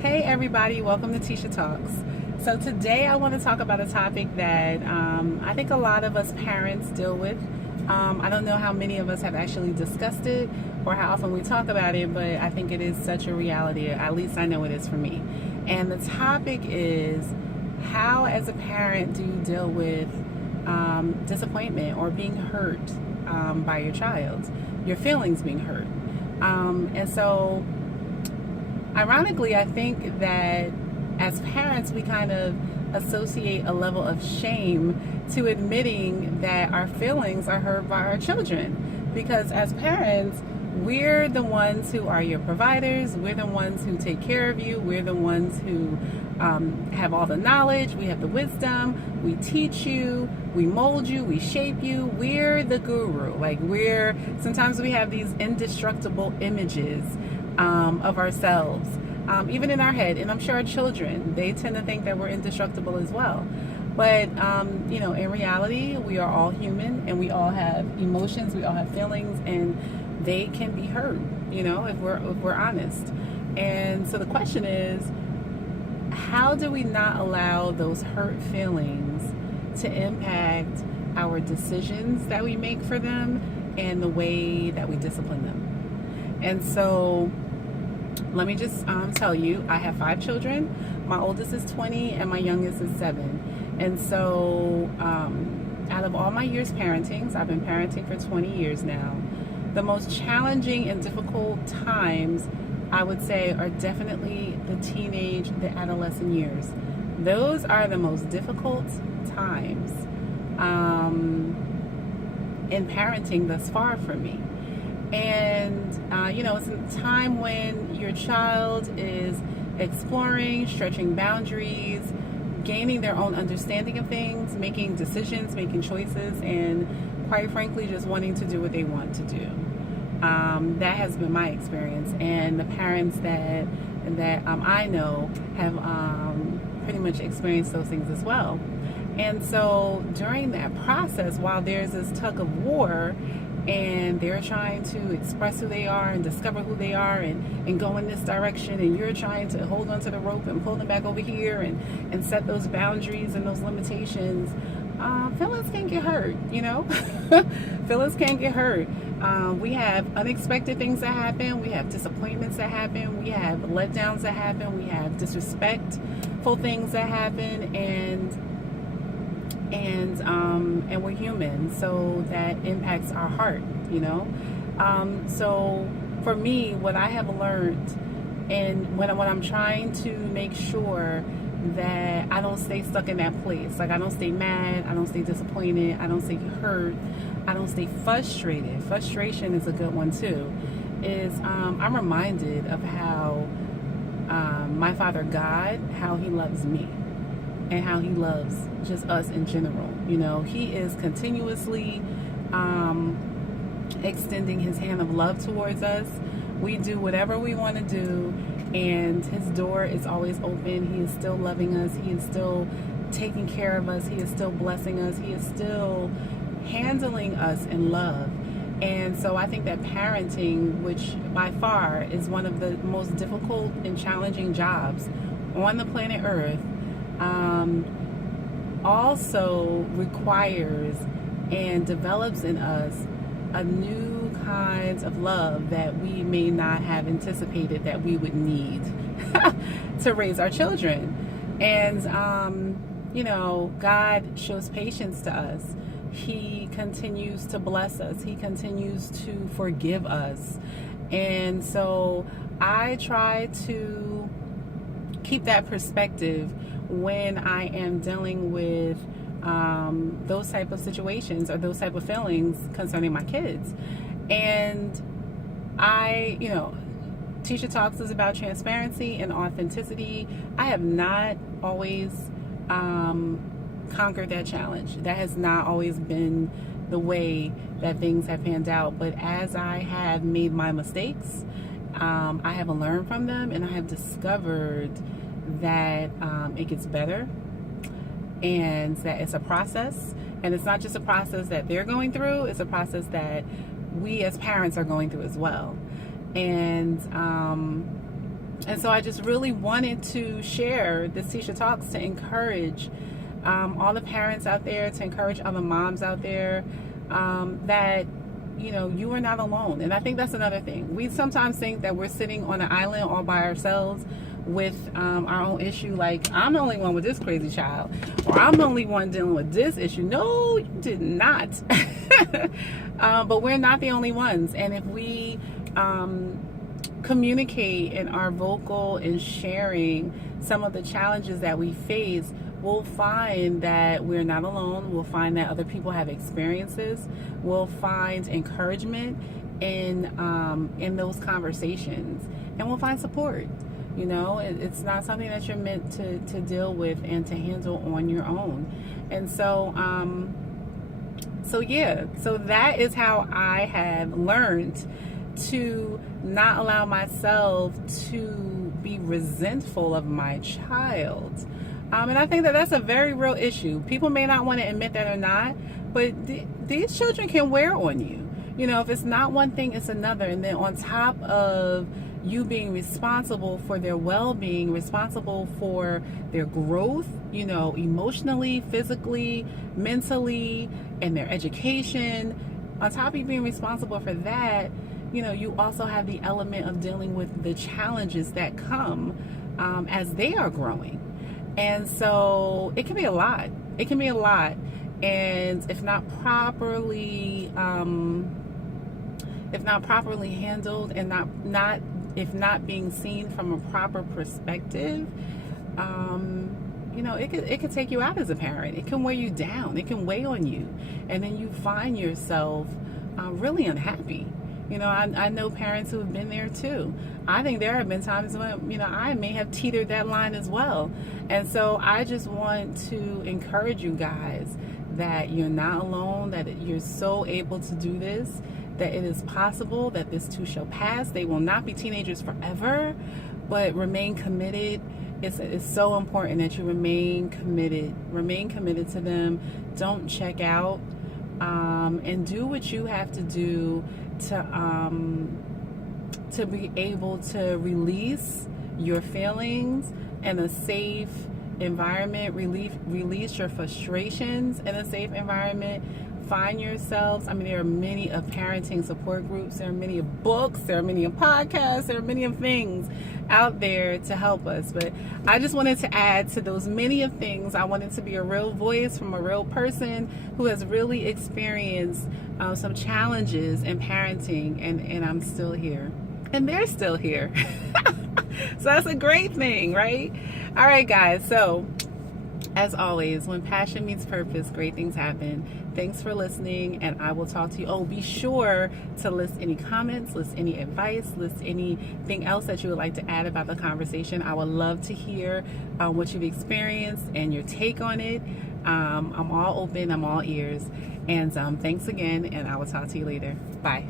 Hey everybody, welcome to Tisha Talks. So today I want to talk about a topic that I think a lot of us parents deal with. I don't know how many of us have actually discussed it or how often we talk about it, but I think it is such a reality. At least I know it is for me. And the topic is, how as a parent do you deal with disappointment or being hurt by your child, your feelings being hurt. And so ironically, I think that as parents, we kind of associate a level of shame to admitting that our feelings are hurt by our children. Because as parents, we're the ones who are your providers. We're the ones who take care of you. We're the ones who have all the knowledge. We have the wisdom. We teach you. We mold you. We shape you. We're the guru. Sometimes we have these indestructible images of ourselves, even in our head. And I'm sure our children, they tend to think that we're indestructible as well. But, in reality, we are all human and we all have emotions, we all have feelings, and they can be hurt, if we're honest. And so the question is, how do we not allow those hurt feelings to impact our decisions that we make for them and the way that we discipline them? And so let me just tell you, I have 5 children. My oldest is 20 and my youngest is 7. And so out of all my years parenting, so I've been parenting for 20 years now, the most challenging and difficult times, I would say, are definitely the adolescent years. Those are the most difficult times in parenting thus far for me. And, it's a time when your child is exploring, stretching boundaries, gaining their own understanding of things, making decisions, making choices, and quite frankly, just wanting to do what they want to do. That has been my experience. And the parents that I know have pretty much experienced those things as well. And so during that process, while there's this tug of war, and they're trying to express who they are and discover who they are and go in this direction, and you're trying to hold onto the rope and pull them back over here and set those boundaries and those limitations, feelings can get hurt, feelings can get hurt. We have unexpected things that happen. We have disappointments that happen. We have letdowns that happen. We have disrespectful things that happen, and we're human, so that impacts our heart, So for me, what I have learned, and when I'm trying to make sure that I don't stay stuck in that place, like I don't stay mad, I don't stay disappointed, I don't stay hurt, I don't stay frustrated. Frustration is a good one too. I'm reminded of how my Father God, how He loves me, and how He loves just us in general. He is continuously extending His hand of love towards us. We do whatever we want to do, and His door is always open. He is still loving us. He is still taking care of us. He is still blessing us. He is still handling us in love. And so I think that parenting, which by far is one of the most difficult and challenging jobs on the planet Earth, also requires and develops in us a new kind of love that we may not have anticipated that we would need to raise our children. And, God shows patience to us. He continues to bless us. He continues to forgive us. And so I try to keep that perspective when I am dealing with those type of situations or those type of feelings concerning my kids. And Tisha Talks is about transparency and authenticity. I have not always conquered that challenge. That has not always been the way that things have panned out. But as I have made my mistakes, I have learned from them, and I have discovered that it gets better, and that it's a process, and it's not just a process that they're going through, it's a process that we as parents are going through as well. And And so I just really wanted to share this Tisha Talks to encourage all the parents out there, to encourage other moms out there, that you are not alone. And I think that's another thing. We sometimes think that we're sitting on an island all by ourselves with our own issue. Like, I'm the only one with this crazy child, or I'm the only one dealing with this issue. No, you did not. But we're not the only ones. And if we communicate and are vocal in sharing some of the challenges that we face, we'll find that we're not alone. We'll find that other people have experiences. We'll find encouragement in those conversations, and we'll find support. It's not something that you're meant to deal with and to handle on your own. And so that is how I have learned to not allow myself to be resentful of my child. And I think that that's a very real issue. People may not want to admit that or not, but these children can wear on you. If it's not one thing, it's another. And then on top of you being responsible for their well-being, responsible for their growth, emotionally, physically, mentally, and their education, on top of you being responsible for that, you also have the element of dealing with the challenges that come as they are growing. And so it can be a lot. And if not properly handled, and if not being seen from a proper perspective, it could take you out as a parent. It can weigh you down. It can weigh on you, and then you find yourself really unhappy. I know parents who have been there too. I think there have been times when, I may have teetered that line as well. And so I just want to encourage you guys that you're not alone, that you're so able to do this, that it is possible, that this too shall pass. They will not be teenagers forever, but remain committed. It's so important that you remain committed to them. Don't check out, and do what you have to do to be able to release your feelings in a safe environment, release your frustrations in a safe environment. Find yourselves. There are many of parenting support groups, there are many of books, there are many of podcasts, there are many of things out there to help us. But I just wanted to add to those many of things. I wanted to be a real voice from a real person who has really experienced some challenges in parenting, and I'm still here. And they're still here. So that's a great thing, right? All right, guys. So as always, when passion meets purpose, great things happen. Thanks for listening, and I will talk to you. Oh, be sure to list any comments, list any advice, list anything else that you would like to add about the conversation. I would love to hear what you've experienced and your take on it. I'm all open. I'm all ears. And thanks again, and I will talk to you later. Bye.